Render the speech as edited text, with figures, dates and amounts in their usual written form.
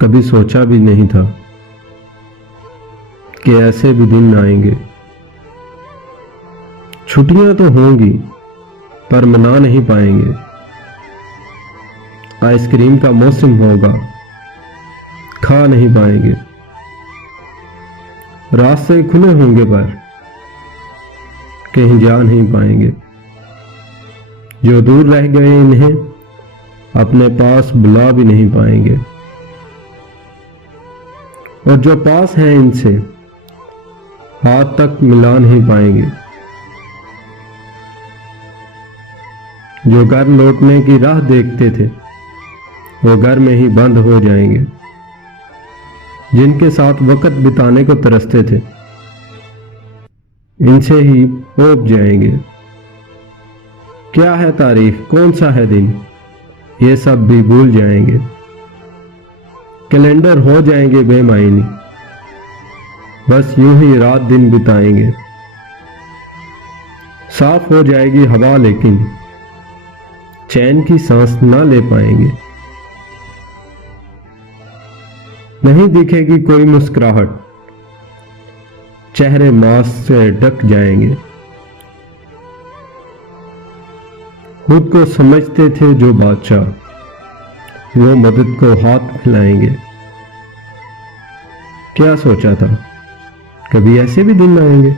कभी सोचा भी नहीं था कि ऐसे भी दिन आएंगे। छुट्टियां तो होंगी पर मना नहीं पाएंगे। आइसक्रीम का मौसम होगा, खा नहीं पाएंगे। रास्ते खुले होंगे पर कहीं जा नहीं पाएंगे। जो दूर रह गए इन्हें अपने पास बुला भी नहीं पाएंगे, और जो पास हैं इनसे हाथ तक मिला नहीं पाएंगे। जो घर लौटने की राह देखते थे वो घर में ही बंद हो जाएंगे। जिनके साथ वक्त बिताने को तरसते थे इनसे ही ऊब जाएंगे। क्या है तारीख, कौन सा है दिन, ये सब भी भूल जाएंगे। कैलेंडर हो जाएंगे बेमायनी, बस यूं ही रात दिन बिताएंगे। साफ हो जाएगी हवा लेकिन चैन की सांस ना ले पाएंगे। नहीं दिखेगी कोई मुस्कुराहट, चेहरे मास्क से ढक जाएंगे। खुद को समझते थे जो बादशाह, वो मदद को हाथ फैलाएंगे। क्या सोचा था कभी ऐसे भी दिन आएंगे।